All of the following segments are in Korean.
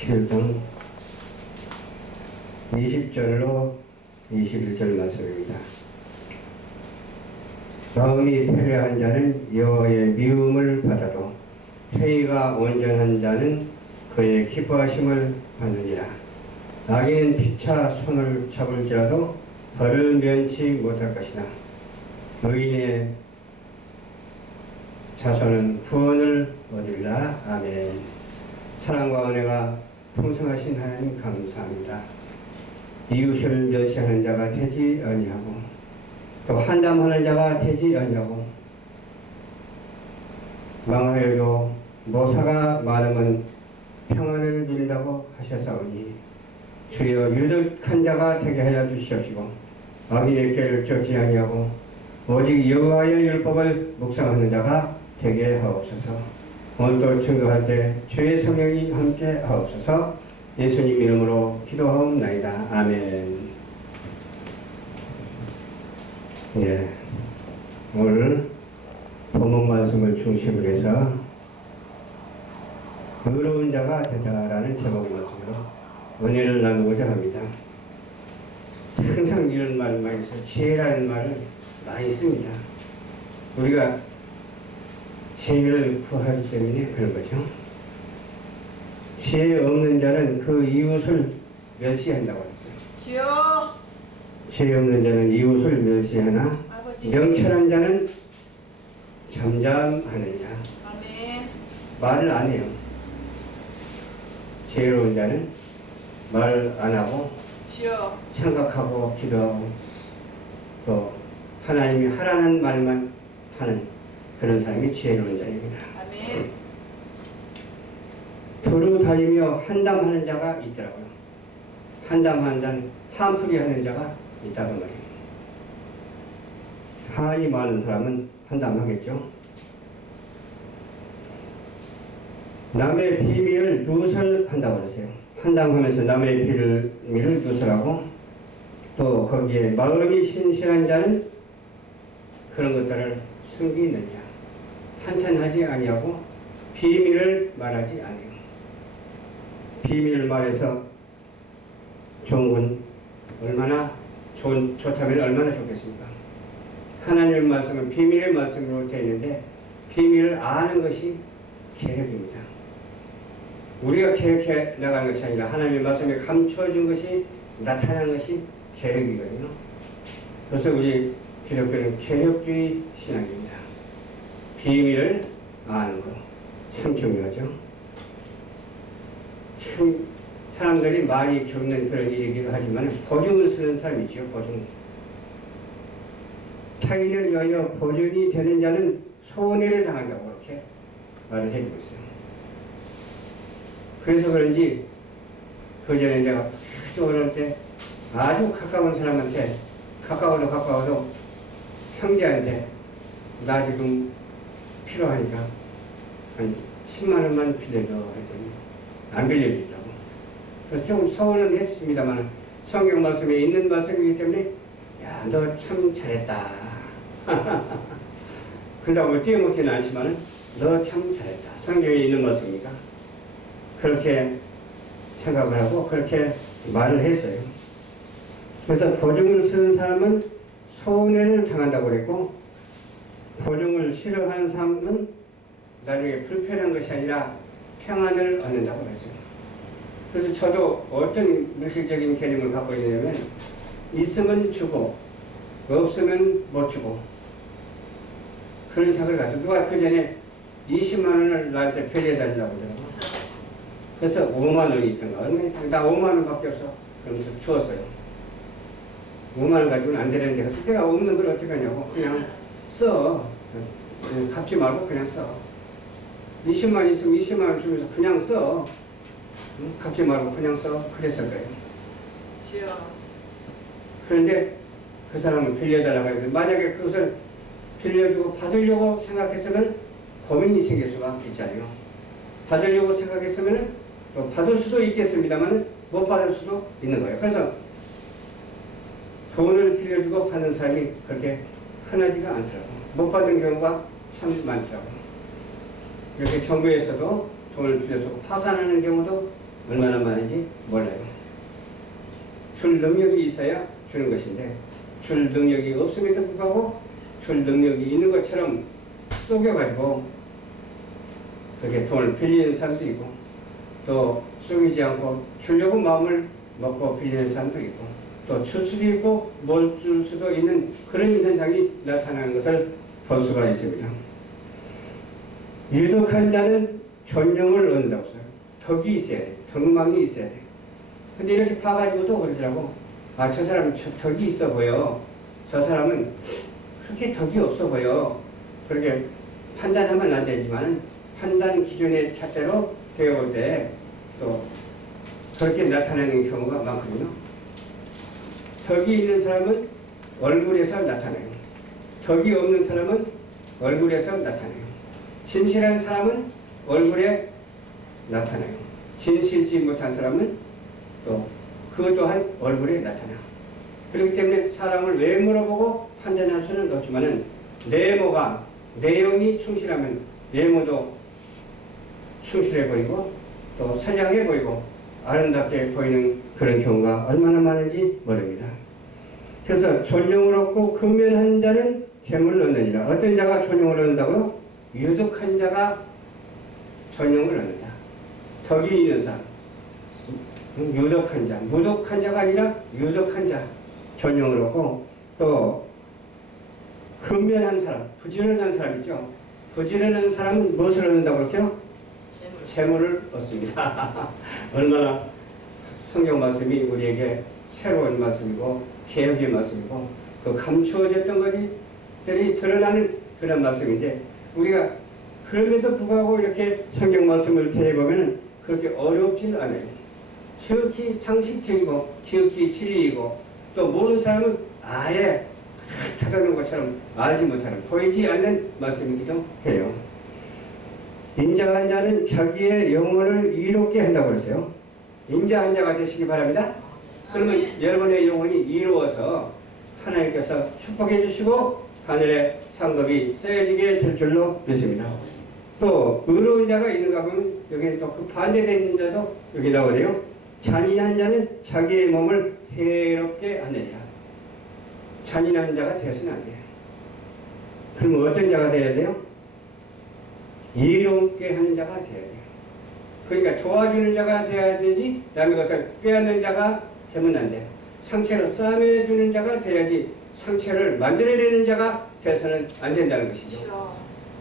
11장 20절로 21절 말씀입니다. 마음이 패배한 자는 여호와의 미움을 받아도 회의가 온전한 자는 그의 기뻐하심을 받느니라. 악인은 피차 손을 잡을지라도 벌을 면치 못할 것이다. 의인의 자손은 구원을 얻으리라. 아멘. 사랑과 은혜가 풍성하신 하나님 감사합니다. 이웃을 멸시하는 자가 되지 아니하고 또 한담하는 자가 되지 아니하고 망하여도 모사가 많으면 평안을 누린다고 하셨사오니 주여 유득한 자가 되게 하여 주시옵시고 악인의 길을 쫓지 아니하고 오직 여호와의 율법을 묵상하는 자가 되게 하옵소서. 오늘도 증거할 때 주의 성령이 함께 하옵소서. 예수님 이름으로 기도하옵나이다. 아멘. 예, 오늘 본문 말씀을 중심으로 해서 의로운 자가 되다라는 제목 말씀으로 은혜를 나누고자 합니다. 항상 이런 말을 많이 써요. 지혜라는 말을 많이 씁니다. 우리가 지혜를 구하기 때문에 그런 거죠. 지혜 없는 자는 그 이웃을 멸시한다고 했어요. 주여. 지혜 없는 자는 이웃을 멸시하나 아버지. 명철한 자는 잠잠하느니라. 아멘. 말을 안 해요. 지혜로운 자는 말 안 하고 주여. 생각하고 기도하고 또 하나님이 하라는 말만 하는 그런 사람이 지혜로운 자입니다. 아멘. 두루 다니며 한담하는 자가 있더라고요. 한담하는 자는 한풀이 하는 자가 있다고 말이에요. 한이 많은 사람은 한담하겠죠. 남의 비밀을 누설한다고 그랬어요. 한담하면서 남의 비밀을 누설하고 또 거기에 마음이 신실한 자는 그런 것들을 숨기느냐. 한탄하지 아니하고 비밀을 말하지 아니하고 비밀을 말해서 좋은 건 얼마나 좋다면 얼마나 좋겠습니까? 하나님의 말씀은 비밀의 말씀으로 되어 있는데 비밀을 아는 것이 계획입니다. 우리가 계획해 나가는 것이 아니라 하나님의 말씀에 감춰진 것이 나타나는 것이 계획이거든요. 그래서 우리 기독교는 계획주의 신앙입니다. 비밀을 아는 것 참 중요하죠. 참 사람들이 많이 겪는 그런 일이기도 하지만 보증을 쓰는 사람이죠. 보증. 타인을 위하여 보증이 되는 자는 손해를 당한다고 그렇게 말을 해주고 있어요. 그래서 그런지 그 전에 내가 어릴 때 아주 가까운 사람한테 가까워도 형제한테 나 지금 필요하니까 한 10만 원만 빌려줘 했더니 안 빌려주더라고. 그래서 좀 서운은 했습니다만 성경 말씀에 있는 말씀이기 때문에 야, 너 참 잘했다. 그런다고 뛰어먹지는 않지만 너 참 잘했다. 성경에 있는 말씀이니까 그렇게 생각을 하고 그렇게 말을 했어요. 그래서 보증을 쓰는 사람은 손해를 당한다고 그랬고 보증을 싫어하는 사람은 나중에 불편한 것이 아니라 평안을 얻는다고 그랬어요. 그래서 저도 어떤 물질적인 개념을 갖고 있냐면 있으면 주고 없으면 못 주고 그런 생각을 가서 누가 그 전에 20만 원을 나한테 배려해달라고 그러더라고. 그래서 5만 원이 있던가 나 5만 원밖에 없어 그러면서 주었어요. 5만 원 가지고는 안 되는데 그래서 내가 없는 걸 어떻게 하냐고 그냥 써. 갚지 말고 그냥 써. 20만 있으면 20만 원 주면서 그냥 써. 갚지 말고 그냥 써. 그랬을 거예요. 주여. 그런데 그 사람은 빌려달라고 했는데 만약에 그것을 빌려주고 받으려고 생각했으면 고민이 생길 수가 있잖아요. 받으려고 생각했으면 또 받을 수도 있겠습니다만 못 받을 수도 있는 거예요. 그래서 돈을 빌려주고 받는 사람이 그렇게 흔하지가 않더라고. 못 받은 경우가 참 많더라고. 이렇게 정부에서도 돈을 빌려주고 파산하는 경우도 얼마나 많은지 몰라요. 줄 능력이 있어야 주는 것인데 줄 능력이 없음에도 불구하고 줄 능력이 있는 것처럼 속여가지고 그렇게 돈을 빌리는 사람도 있고 또 속이지 않고 주려고 마음을 먹고 빌리는 사람도 있고 또 줄 수도 있고 못 줄 수도 있는 그런 현상이 나타나는 것을 볼 수가 있습니다. 유독한 자는 존경을 얻는다고 써요. 덕이 있어야 돼. 덕망이 있어야 돼. 근데 이렇게 봐가지고도 그러더라고. 아, 저 사람은 덕이 있어 보여. 저 사람은 그렇게 덕이 없어 보여. 그렇게 판단하면 안 되지만 판단 기준의 잣대로 되어볼 때 또 그렇게 나타나는 경우가 많거든요. 덕이 있는 사람은 얼굴에서 나타나요. 덕이 없는 사람은 얼굴에서 나타나요. 진실한 사람은 얼굴에 나타나요. 진실지 못한 사람은 또 그것 또한 얼굴에 나타나요. 그렇기 때문에 사람을 외모로 보고 판단할 수는 없지만은 내모가 내용이 충실하면 외모도 충실해 보이고 또 선량해 보이고 아름답게 보이는 그런 경우가 얼마나 많은지 모릅니다. 그래서 존용을 얻고 근면한 자는 재물을 얻느니라. 어떤 자가 존용을 얻는다고요? 유독한 자가 존용을 얻는다. 덕이 있는 사람, 유독한 자, 무독한 자가 아니라 유독한 자 존용을 얻고 또 근면한 사람, 부지런한 사람 있죠. 부지런한 사람은 무엇을 얻는다고 그러세요? 재물을 얻습니다. 얼마나 성경 말씀이 우리에게 새로운 말씀이고 개혁의 말씀이고 그 감추어졌던 것들이 드러나는 그런 말씀인데 우리가 그럼에도 불구하고 이렇게 성경 말씀을 대해보면 그렇게 어렵지는 않아요. 지극히 상식적이고 지극히 진리이고 또 모르는 사람은 아예 찾아놓은 것처럼 알지 못하는 보이지 않는 말씀이기도 해요. 인자한 자는 자기의 영혼을 이롭게 한다고 그랬어요. 인자한 자가 되시기 바랍니다. 그러면 여러분의 영혼이 이루어서 하나님께서 축복해 주시고 하늘의 상급이 쌓여지게 될 줄로 믿습니다. 또 의로운 자가 있는가 보면 여기는 또 그 반대되는 자도 여기 나오네요. 잔인한 자는 자기의 몸을 해롭게 하느니라. 잔인한 자가 되어서는 안 돼요. 그럼 어떤 자가 되어야 돼요? 이롭게 하는 자가 되어야 돼요. 그러니까 도와주는 자가 되어야 되지 남의 것을 빼앗는 자가 되면 안 돼요. 상처를 싸매주는 자가 돼야지 상처를 만들어내는 자가 돼서는 안 된다는 것이죠.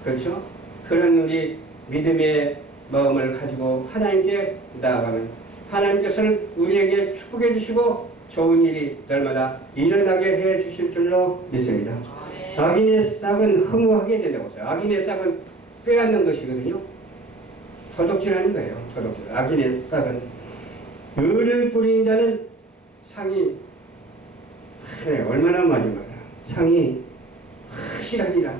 그렇죠? 그런 우리 믿음의 마음을 가지고 하나님께 나아가면 하나님께서는 우리에게 축복해 주시고 좋은 일이 날마다 일어나게 해 주실 줄로 믿습니다. 악인의 싹은 허무하게 된다고 했어요. 악인의 싹은 빼앗는 것이거든요. 도둑질하는 거예요. 도둑질. 악인의 싹은 의를 부린 자는 상이 얼마나 많이 말이야. 상이 확실하니라.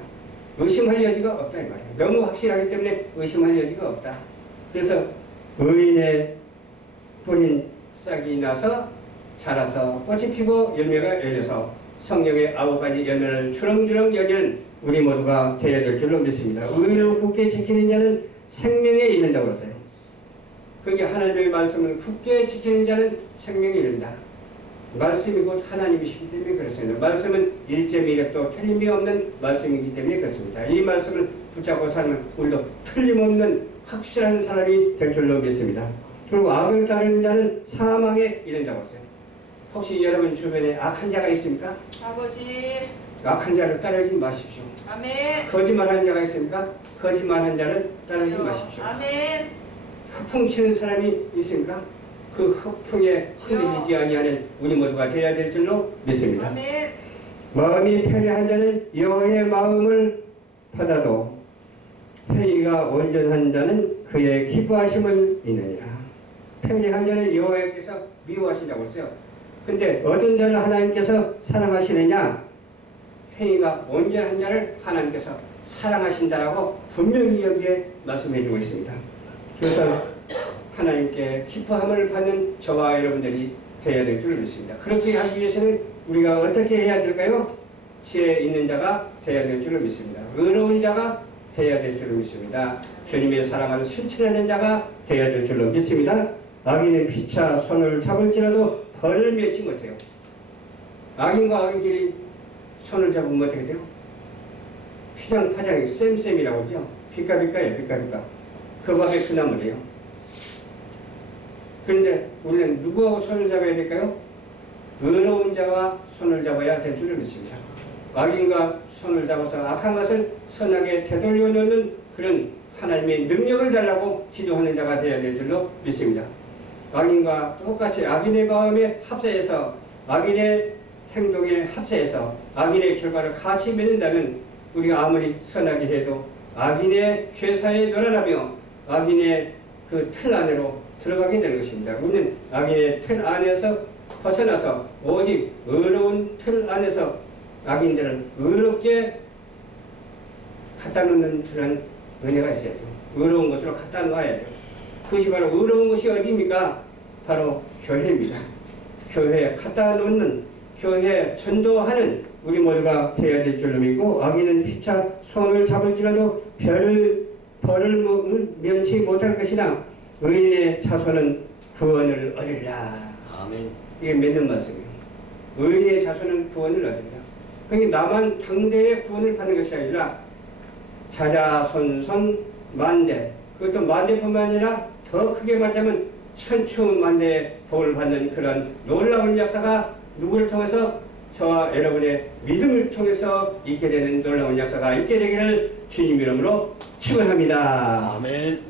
의심할 여지가 없다 이 말이에요. 너무 확실하기 때문에 의심할 여지가 없다. 그래서 의인의 뿌린 싹이 나서 자라서 꽃이 피고 열매가 열려서 성령의 9가지 열매를 주렁주렁 여는 우리 모두가 되어야 될 줄로 믿습니다. 의를 굳게 지키는 자는 생명에 이른다고 그랬어요. 그러니까 하나님의 말씀을 굳게 지키는 자는 생명에 이른다. 말씀이 곧 하나님이시기 때문에 그렇습니다. 말씀은 1.1획도 틀림이 없는 말씀이기 때문에 그렇습니다. 이 말씀을 붙잡고 살면 우리도 틀림없는 확실한 사람이 될 줄로 믿습니다. 그리고 악을 따르는 자는 사망에 이른다고 했어요. 혹시 여러분 주변에 악한 자가 있습니까? 아버지. 악한 자를 따르지 마십시오. 아멘. 거짓말하는 자가 있습니까? 거짓말하는 자를 따르지 주여. 마십시오. 아멘. 흑풍 치는 사람이 있습니까? 그 흑풍에 흔들리지 아니하는 우리 모두가 되어야 될 줄로 믿습니다. 아멘. 마음이 편리한 자는 여호와의 마음을 받아도 편리가 온전한 자는 그의 기뻐하심을 있느니라. 편리한 자는 여호와께서 미워하신다고 했어요. 근데 어떤 자를 하나님께서 사랑하시느냐? 행위가 온전한 자를 하나님께서 사랑하신다라고 분명히 여기에 말씀해주고 있습니다. 그래서 하나님께 기뻐함을 받는 저와 여러분들이 되어야 될 줄 믿습니다. 그렇게 하기 위해서는 우리가 어떻게 해야 될까요? 지혜 있는 자가 되어야 될 줄 믿습니다. 의로운 자가 되어야 될 줄 믿습니다. 주님의 사랑을 실천하는 자가 되어야 될 줄로 믿습니다. 악인의 피차 손을 잡을지라도 벌을 맺지 못해요. 악인과 악인끼리 손을 잡으면 어떻게 돼요? 피장파장이 쌤쌤이라고 하죠. 빛가빛가예요. 빛가빛가. 그 밥에 그 나물이에요. 그런데 우리는 누구하고 손을 잡아야 될까요? 의로운 자와 손을 잡아야 될 줄을 믿습니다. 악인과 손을 잡아서 악한 것을 선하게 되돌려 놓는 그런 하나님의 능력을 달라고 기도하는 자가 되어야 될 줄로 믿습니다. 악인과 똑같이 악인의 마음에 합세해서 악인의 행동에 합세해서 악인의 결과를 같이 맺는다면 우리가 아무리 선하게 해도 악인의 괴사에 놀아나며 악인의 그 틀 안으로 들어가게 되는 것입니다. 우리는 악인의 틀 안에서 벗어나서 오직 의로운 틀 안에서 악인들을 의롭게 갖다 놓는 그런 은혜가 있어야 돼요. 의로운 것으로 갖다 놓아야 돼요. 그것이 바로 의로운 것이 어디입니까? 바로 교회입니다. 교회에 갖다 놓는, 교회에 전도하는 우리 모두가 되어야 될 줄로 믿고, 악인은 피차 손을 잡을지라도 벌을 면치 못할 것이나 의인의 자손은 구원을 얻으리라. 아멘. 이게 믿는 말씀이에요. 의인의 자손은 구원을 얻으리라. 그러니까 나만 당대의 구원을 받는 것이 아니라 자자손손 만대, 그것도 만대뿐만 아니라 더 크게 말하자면 천추만대의 복을 받는 그런 놀라운 역사가 누구를 통해서? 저와 여러분의 믿음을 통해서 있게 되는 놀라운 역사가 있게 되기를 주님 이름으로 축원합니다. 아멘.